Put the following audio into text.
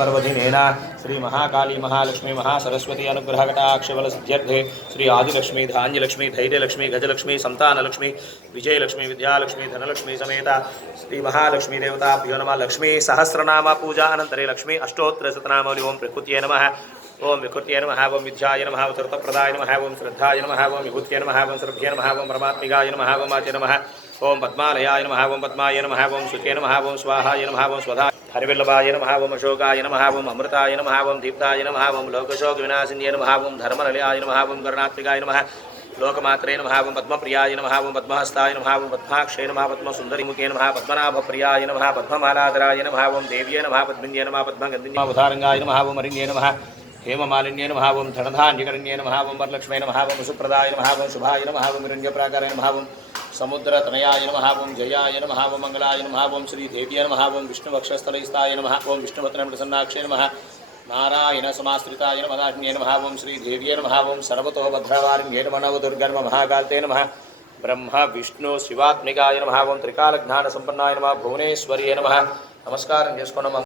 पर्वधिनेन श्री महाकाली महालक्ष्मी महासरस्वती अनुग्रहकटाक्षबल सिद्ध्यर्थे श्री आदिलक्ष्मी धान्यलक्ष्मी धैर्यलक्ष्मी गजलक्ष्मी संतानलक्ष्मी विजयलक्ष्मी विद्यालक्ष्मी धनलक्ष्मी समेत श्री महालक्ष्मी देवताभ्यो नमः। लक्ष्मी सहस्रनाम पूजा अनंतरे लक्ष्मी अष्टोत्तर शतनामावली ओं प्रकृत्यै नमः ओं विकृत्यै नमः ओं विद्याय नमः ओं सर्वप्रदाय नमः ओं श्रद्धाय नमः ओं विभूत्यै नमः ओं सर्वभ्ये नमः ओं परमात्मिकाय नमः ओं वाचे नमः ओं पद्मालयाय नमः ओं पद्माय नमः ओं शुचे नमः ओं स्वाहाय नमः ओं स्वधा हरिवल्लभाय नमः ओं अशोकाय नमः ओं अमृताय नमः ओं दीप्ताय नमः ओं लोकशोकविनाशिन्ये नमः ओं धर्मनिलयाय नमः ओं करुणात्मिकाय नमः लोकमात्रे नमः ओं पद्मप्रियाय नमः ओं पद्महस्ताय नमः ओं पद्माक्षये नमः पद्मसुन्दरीमुखे नमः पद्मनाभप्रियाय नमः पद्ममालाधराय नमः ओं देव्ये नमः पद्मिन्ये नमः पद्मगन्धिन्यावधारङ्गाय नमः ओं हरिण्ये नमः हेममालिन्ये नमः ओं धनधान्यकरण्ये नमः ओं वरलक्ष्मे नमः ओं सुप्रदाय नमः ओं शुभाय नमः ओं हिरण्यप्राकाराय नमः ओं समुद्रतनयाय नमः ओं जयाय नमः ओं मंगलाय नमः ओं श्रीदेव्ये नमः ओं विष्णुवक्षस्थलस्थाय नमः ओं विष्णुपत्नप्रसन्नाक्षे नमः नारायणसमाश्रिताय नमः दाहिन्ये नमः ओं श्रीदेव्ये नमः ओं सर्वतोभद्रवारिण्ये नमः नवदुर्गर्भमहाकाल्ते नमः ब्रह्म विष्णु शिवात्मिकाय नमः ओं त्रिकालज्ञानसम्पन्नाय नमः भुवनेश्वर्ये नमः। नमस्कारं చేసుకోండి।